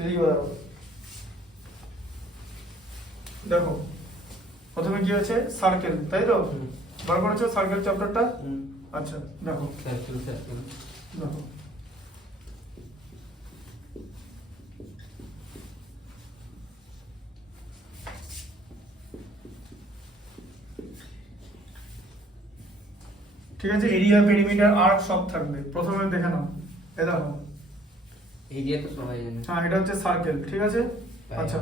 এদিকে দেখো, দেখো প্রথমে কি আছে সার্কেল, তাই তো বার করেছো সার্কেল চ্যাপ্টারটা। আচ্ছা দেখো দেখো ঠিক আছে, এরিয়া পেরিমিটার আর্ক সব থাকবে। প্রথমে দেখে নাও, এ দেখো এরিয়া তো সবাই জানে। হ্যাঁ এটা হচ্ছে সার্কেল, ঠিক আছে। আচ্ছা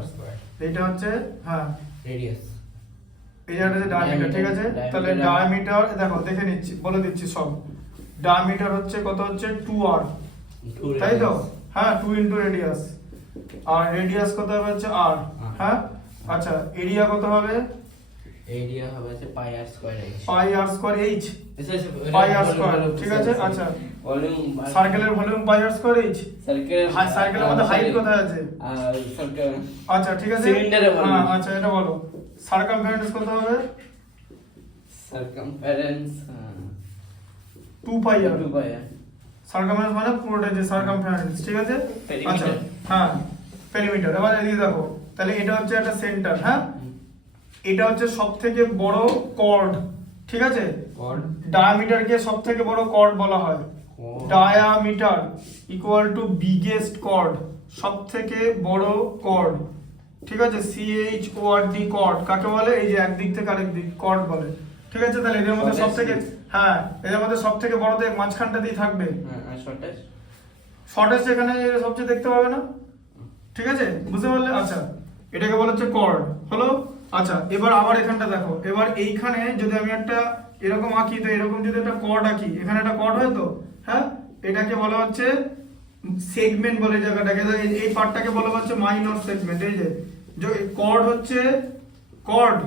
এইটা হচ্ছে হ্যাঁ রেডিয়াস, এই জায়গাটা হচ্ছে ডায়ামিটার, ঠিক আছে। তাহলে ডায়ামিটার দেখো দেখে নিচ্ছি, বলে দিচ্ছি সব। ডায়ামিটার হচ্ছে কত, হচ্ছে 2r, তাই তো। হ্যাঁ 2 ইনটু রেডিয়াস, আর রেডিয়াস কত হবে হচ্ছে r। হ্যাঁ আচ্ছা এরিয়া কত হবে, এরিয়া হবে হচ্ছে পাই আর স্কয়ার h, পাই আর স্কয়ার h, আচ্ছা পাই আর স্কয়ার, ঠিক আছে। আচ্ছা ভলিউম সার্কেলের ভলিউম পাই আর স্কয়ার h, সার্কেল সার্কেলের মধ্যে হাইট কোথায় আছে, আর সার্কেল আচ্ছা ঠিক আছে। সিলিন্ডারের ভলিউম, হ্যাঁ আচ্ছা এটা বলো সার্কামফারেন্স কত হবে, সার্কামফারেন্স 2 পাই আর। 2 পাই আর সার্কামফারেন্স মানে পুরোটা যে সার্কামফারেন্স, ঠিক আছে। Perimeter। আচ্ছা হ্যাঁ পেরিমিটার। এবার এদিকে দেখো, তাহলে এটা হচ্ছে একটা সেন্টার, হ্যাঁ এটা হচ্ছে সবথেকে বড় কর্ড, ঠিক আছে। কর্ড ডায়ামিটারকে সবথেকে বড় কর্ড বলা হয়। Diameter equal to biggest chord, সবথেকে বড় কর্ড, ঠিক আছে। CHORD কর্ড কাকে বলে, এই যে একদিক থেকে আরেক দিক কর্ড বলে, ঠিক আছে। তাহলে এদের মধ্যে সবথেকে হ্যাঁ এদের মধ্যে সবথেকে বড়তে মাঝখানটা দিয়ে থাকবে। আর শর্টেস্ট, শর্টেস্ট এখানে সবচেয়ে দেখতে পাবে না, ঠিক আছে বুঝতে পারলে। আচ্ছা এটাকে বলা হচ্ছে কর্ড, হলো। আচ্ছা এবার আবার এখানটা দেখো, এবার এইখানে যদি আমি একটা এরকম আঁকি, তো এরকম যদি একটা কর্ড আঁকি, এখানে একটা কর্ড হয় তো, হ্যাঁ এটাকে বলা হচ্ছে সেগমেন্ট বলে জায়গাটাকে, এই পার্টটাকে বলা হচ্ছে মাইনর সেগমেন্ট। এই যে কর্ড হচ্ছে কর্ড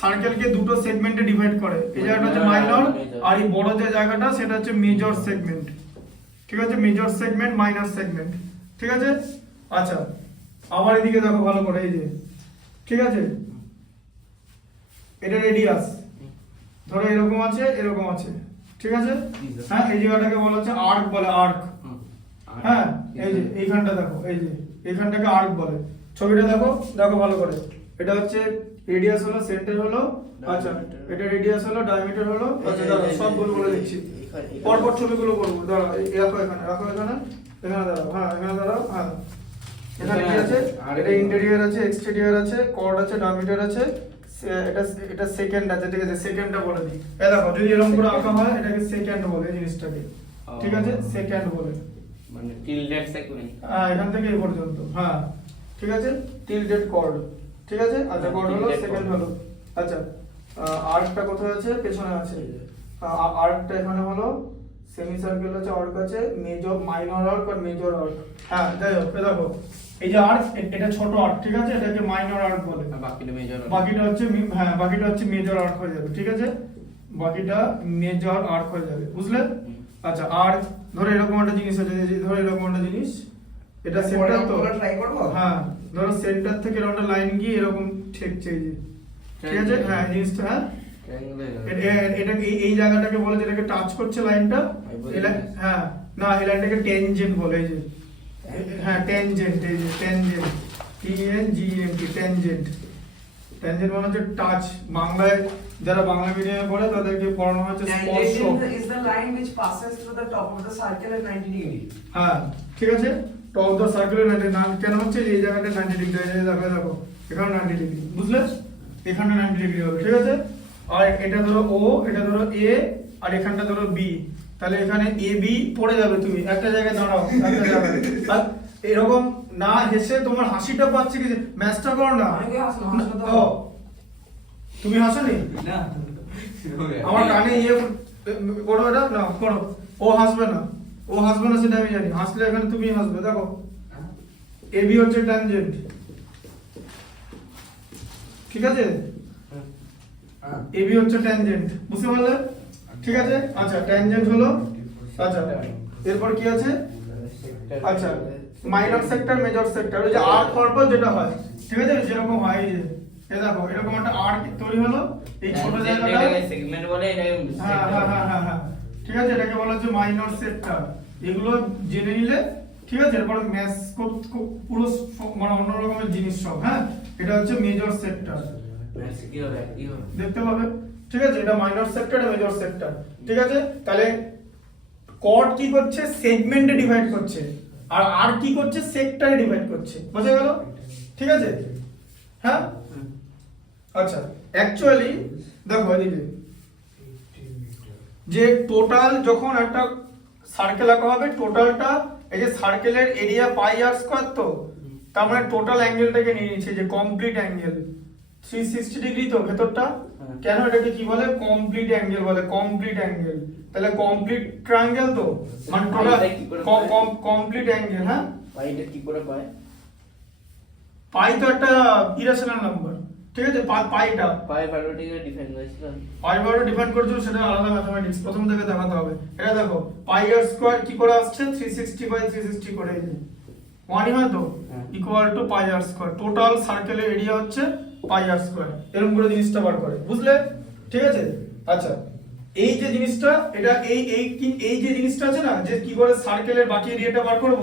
সার্কেলকে দুটো সেগমেন্টে ডিভাইড করে, এই জায়গাটা হচ্ছে মাইনর, আর এই বড় যে জায়গাটা সেটা হচ্ছে মেজর সেগমেন্ট, ঠিক আছে। মেজর সেগমেন্ট মাইনর সেগমেন্ট, ঠিক আছে। আচ্ছা আবার এদিকে দেখো ভালো করে, এই যে ঠিক আছে এটা রেডিয়াস, ধরো এরকম আছে এরকম আছে, ঠিক আছে। হ্যাঁ এই জায়গাটাকে বলা হচ্ছে আর্ক বলে, আর্ক। হ্যাঁ এই যে এইখানটা দেখো, এই যে এইখানটাকে আর্ক বলে। ছবিটা দেখো, দেখো ভালো করে, এটা হচ্ছে রেডিয়াস হলো, সেন্টার হলো, আচ্ছা এটা রেডিয়াস হলো, ডায়ামিটার হলো। আচ্ছা দাঁড়াও সবগুলো বলে দিচ্ছি, পরপর ছবিগুলো করবো। দাঁড়াও রাখো এখানে, রাখো এখানে, এখানে দাঁড়াও, হ্যাঁ এখানে দাঁড়াও, হ্যাঁ এখানে কি আছে, এটা ইন্টেরিয়র আছে, এক্সটেরিয়র আছে, কর্ড আছে, ডায়ামিটার আছে, এটা এটা সেকেন্ড আছে, ঠিক আছে। সেকেন্ডটা বলে দিই, এই দেখো যদি এরকম করে আঁকা হয় এটাকে সেকেন্ড বলে, এই জিনিসটাকে, ঠিক আছে সেকেন্ড বলে, মানে টিল্ডেড সেগমেন্ট। হ্যাঁ এখান থেকে এই পর্যন্ত, হ্যাঁ ঠিক আছে টিল্ডেড কর্ড, ঠিক আছে। আচ্ছা কর্ড হলো, সেকেন্ড হলো। আচ্ছা আর্কটা কোথায় আছে, পেছনে আছে। আর্কটা এখানে হলো, সেমি সার্কেল আছে, আর্ক আছে, মেজর মাইনর আর্ক আর মেজর আর্ক। হ্যাঁ যাই হোক দেখো এই যে আর্ক, এটা ছোট আর্ক, ঠিক আছে, এটাকে মাইনর আর্ক বলে। বাকিটা মেজর, বাকিটা হচ্ছে হ্যাঁ বাকিটা হচ্ছে মেজর আর্ক হয়ে যাবে, ঠিক আছে। বাকিটা মেজর আর্ক হয়ে যাবে, বুঝলে। আচ্ছা আর ধরো এরকম একটা জিনিস আছে, ধরো এরকম একটা জিনিস, এটা সেন্টার তো, ট্রাই করব। হ্যাঁ ধরো সেন্টার থেকে এরকম লাইন গিয়ে এরকম ঠেকছে, এই যে ঠিক আছে। হ্যাঁ এই জিনিসটা, হ্যাঁ এটা এই জায়গাটাকে বলে, যেটাকে টাচ করছে লাইনটা, হ্যাঁ না এই লাইনটাকে টেনজেন্ট বলে, এই যে হ্যাঁ টেনজেন্ট, এই যে টেনজেন্ট, TNGENT টেনজেন্ট। টেনজেন্ট মানে হচ্ছে টাচ, বাংলায় যারা বাংলা মিডিয়ামে পড়ে তাদেরকে পড়ানো হচ্ছে স্পর্শ। Tangent is the line which passes through the top of the circle at 90 degree. হ্যাঁ ঠিক আছে, টপ অফ দ্য সার্কেল 90 না কেন হচ্ছে, এই জায়গাটা 90 ডিগ্রি, এই দেখো দেখো এখানে 90 ডিগ্রি, বুঝলে, এখানে 90 ডিগ্রি হবে, ঠিক আছে। আর এটা ধরো O, এটা ধরো A, আর এখানটা ধরো B, তাহলে এখানে AB পড়ে যাবে, তুমি একটা জায়গায় দাঁড়াও, একটা জায়গায়। আর এরকম না হেসে তোমার হাসিটা পাচ্ছে কি, ম্যাচটা করো না। ও তুমি হাসোনি না আমার কানে ইয়ে করো, এটা না করো, ও হাসবে না, ও হাসবে না সেটা আমি জানি, হাসলে এখানে তুমি হাসবে। দেখো এবি হচ্ছে ট্যানজেন্ট, ঠিক আছে, এবি হচ্ছে ট্যানজেন্ট, বুঝতে পারলে, ঠিক আছে। আচ্ছা ট্যানজেন্ট হলো, আচ্ছা এরপর কি আছে, আচ্ছা মাইনর সেক্টর, মেজর সেক্টর, ওই যে আর্ক পারপল যেটা হয়, ঠিক আছে, যেরকম হয়, এই যে এই দেখো এরকম একটা আর্ক তৈরি হলো, এই ছোট জায়গাটা সেগমেন্ট বলে, এটাকে হ্যাঁ হ্যাঁ হ্যাঁ হ্যাঁ ঠিক আছে, এটাকে বলা হচ্ছে মাইনর সেক্টর। এগুলো জেনে নিলে ঠিক আছে, এরপর ম্যাচ পুরো মানে অন্য রকমের জিনিস সব। হ্যাঁ, এটা হচ্ছে মেজর সেক্টর, ম্যাথস কি হবে কি হবে দেখতে পাবে। ঠিক আছে, এটা মাইনর সেক্টর, এটা মেজর সেক্টর। ঠিক আছে, তাহলে কর্ড কি করছে, সেগমেন্টে ডিভাইড করছে, আর আর কি করছে, সেক্টরে ডিভাইড করছে। বোঝা গেল? ঠিক আছে, হ্যাঁ। আচ্ছা, অ্যাকচুয়ালি দেখো এদিকে, যে টোটাল যখন একটা সার্কেল আঁকা হবে, টোটালটা এই যে সার্কেলের এরিয়া পাই আর স্কয়ার, তো তার মানে টোটাল অ্যাঙ্গেলটাকে নিয়ে নিচ্ছে, যে কমপ্লিট অ্যাঙ্গেল 360 ডিগ্রি তো ভেতরটা। কেন এটাকে কি বলে, কমপ্লিট অ্যাঙ্গেল বলে, কমপ্লিট অ্যাঙ্গেল। তাহলে কমপ্লিট ট্রায়াঙ্গেল তো, মানে টোটাল কমপ্লিট অ্যাঙ্গেল। হ্যাঁ, পাইটা কি করে পায়? পাই তো একটা ইরেশনাল নাম্বার। ঠিক আছে, পাইটা পাই ভ্যালুটিকে ডিফাইন করেছিল। পাই ভ্যালু ডিফাইন করছিল, সেটা আলাদা ম্যাথমেটিক্স, প্রথম থেকে দেখাতে হবে। এটা দেখো, পাই আর স্কয়ার কি করে আসছে, 360/360 করে এই যে 1 হয় তো, equal to pi r square. Total সার্কেলের এরিয়া হচ্ছে পাই আর স্কয়ার, এরকম করে জিনিসটা বার করে, বুঝলে? ঠিক আছে। আচ্ছা, এই যে জিনিসটা, এটা এই যে জিনিসটা আছে না, যে কি করে সার্কেলের বাকি এরিয়াটা বার করব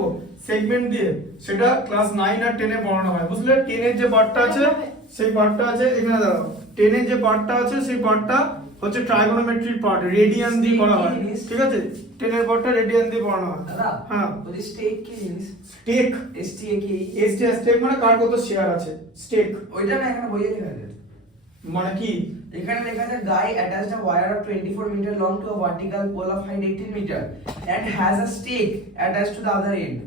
সেগমেন্ট দিয়ে, সেটা ক্লাস 9 আর 10 এ পড়ানো হয়, বুঝলে? 10 এর যে পার্টটা আছে, সেই পার্টটা আছে এখানে দাও। 10 এর যে পার্টটা আছে, সেই পার্টটা হচ্ছে ট্রাইগোনোমেট্রির পার্ট, রেডিয়ান দিয়ে করা হয়। ঠিক আছে, 10 এর পার্টটা রেডিয়ান দিয়ে পড়ানো হয়। দাদা হ্যাঁ, বলি স্টেক কি জিনিস? স্টেক, STA কি? স্টেক মানে কার কত শেয়ার আছে, স্টেক ওইটা না এখানে বইয়ে লেখা আছে। মানে কি? এখানে লেখা আছে guy attached a wire of 24 meter long to a vertical pole of height 18 meter and has a stake attached to the other end.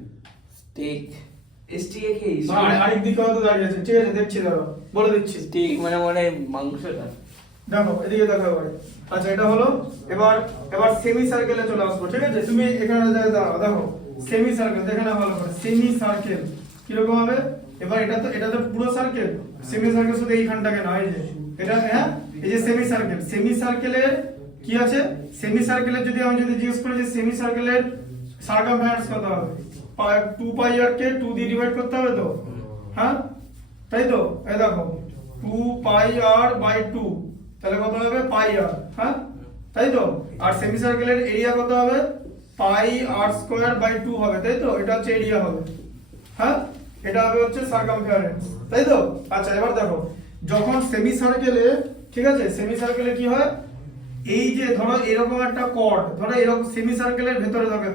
Stack, STA কি? আরেক দিকে হয়তো দাঁড়িয়ে আছে। ঠিক আছে, দেখছি, দাঁড়াও, বলে দিচ্ছি। স্টেক মানে মাংসটা। দেখো এদিকে দেখো এবারে। আচ্ছা, এটা হলো, এবার সেমি সার্কেলে চলে আসবো। ঠিক আছে, তুমি এখানে দাঁড়াও, দেখো সেমি সার্কেল দেখে না ভালো করে। সেমি সার্কেল কিরকম হবে? এবার এটা তো পুরো সার্কেল, সেমি সার্কেল শুধু এইখানটাকে না, এই যে এটা, হ্যাঁ, এই যে সেমি সার্কেল। সেমি সার্কেলের কি আছে, সেমি সার্কেলের যদি আমি জিজ্ঞেস করি যে সেমি সার্কেলের সার্কামফারেন্স কত হবে, 2 পাই আর কে 2 দিয়ে ডিভাইড করতে হবে তো। হ্যাঁ, তাই তো। এই দেখো 2 পাই আর বাই 2, তাহলে কত হবে, পাই আর। হ্যাঁ, তাই তো। আর সেমি সার্কেলের এরিয়া কত হবে, পাই আর স্কয়ার বাই 2 হবে, তাই তো। এটা হচ্ছে এরিয়া হবে। হ্যাঁ, এটা হবে হচ্ছে সার্কামফারেন্স, তাই তো। আচ্ছা, এবার দেখো, যখন সেমি সার্কেলে, ঠিক আছে, সেমি সার্কেলে কি হয়, এই যে ধরো এরকম একটা কর্ড, ধরো এরকম সেমি সার্কেলের ভেতরে থাকে,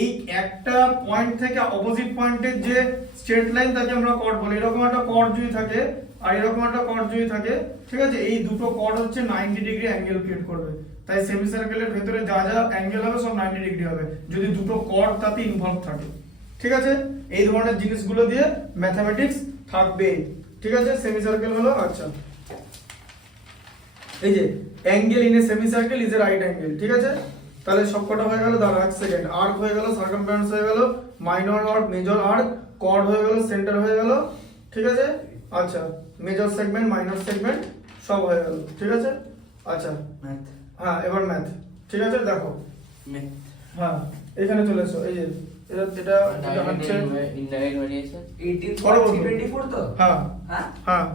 এই একটা পয়েন্ট থেকে অপোজিট পয়েন্টের যে স্ট্রেট লাইন, তাকে আমরা কর্ড বলি। এরকম একটা কর্ড যদি থাকে আর এরকম একটা কর্ড যদি থাকে, ঠিক আছে, এই দুটো কর্ড হচ্ছে 90 ডিগ্রি অ্যাঙ্গেল ক্রিয়েট করবে। তাই সেমি সার্কেলের ভেতরে যা যা অ্যাঙ্গেল হবে সব 90 ডিগ্রি হবে, যদি দুটো কর্ড তাতে ইনভলভ থাকে। ঠিক আছে, এই ধরনের জিনিসগুলো দিয়ে ম্যাথমেটিক্স থাকবে। ঠিক আছে, সেমি সার্কেল হলো। আচ্ছা, এই যে angle in a semi circle is a right angle. ঠিক আছে, তাহলে সবকটা হয়ে গেল। দাঁড়া এক সেকেন্ড, আর্ক হয়ে গেল, সার্কামফারেন্স হয়ে গেল, minor arc, major arc, chord হয়ে গেল, সেন্টার হয়ে গেল। ঠিক আছে, আচ্ছা, মেজর সেগমেন্ট, মাইনর সেগমেন্ট সব হয়ে গেল। ঠিক আছে, আচ্ছা, ম্যাথ, হ্যাঁ, এবার ম্যাথ। ঠিক আছে, দেখো, ম্যাথ, হ্যাঁ, এখানে চলে এসো। এই যে এটা হচ্ছে ইনডাইরেক্ট ভ্যারিয়েশন 18 পরবর্তী। 24 তো? হ্যাঁ হ্যাঁ হ্যাঁ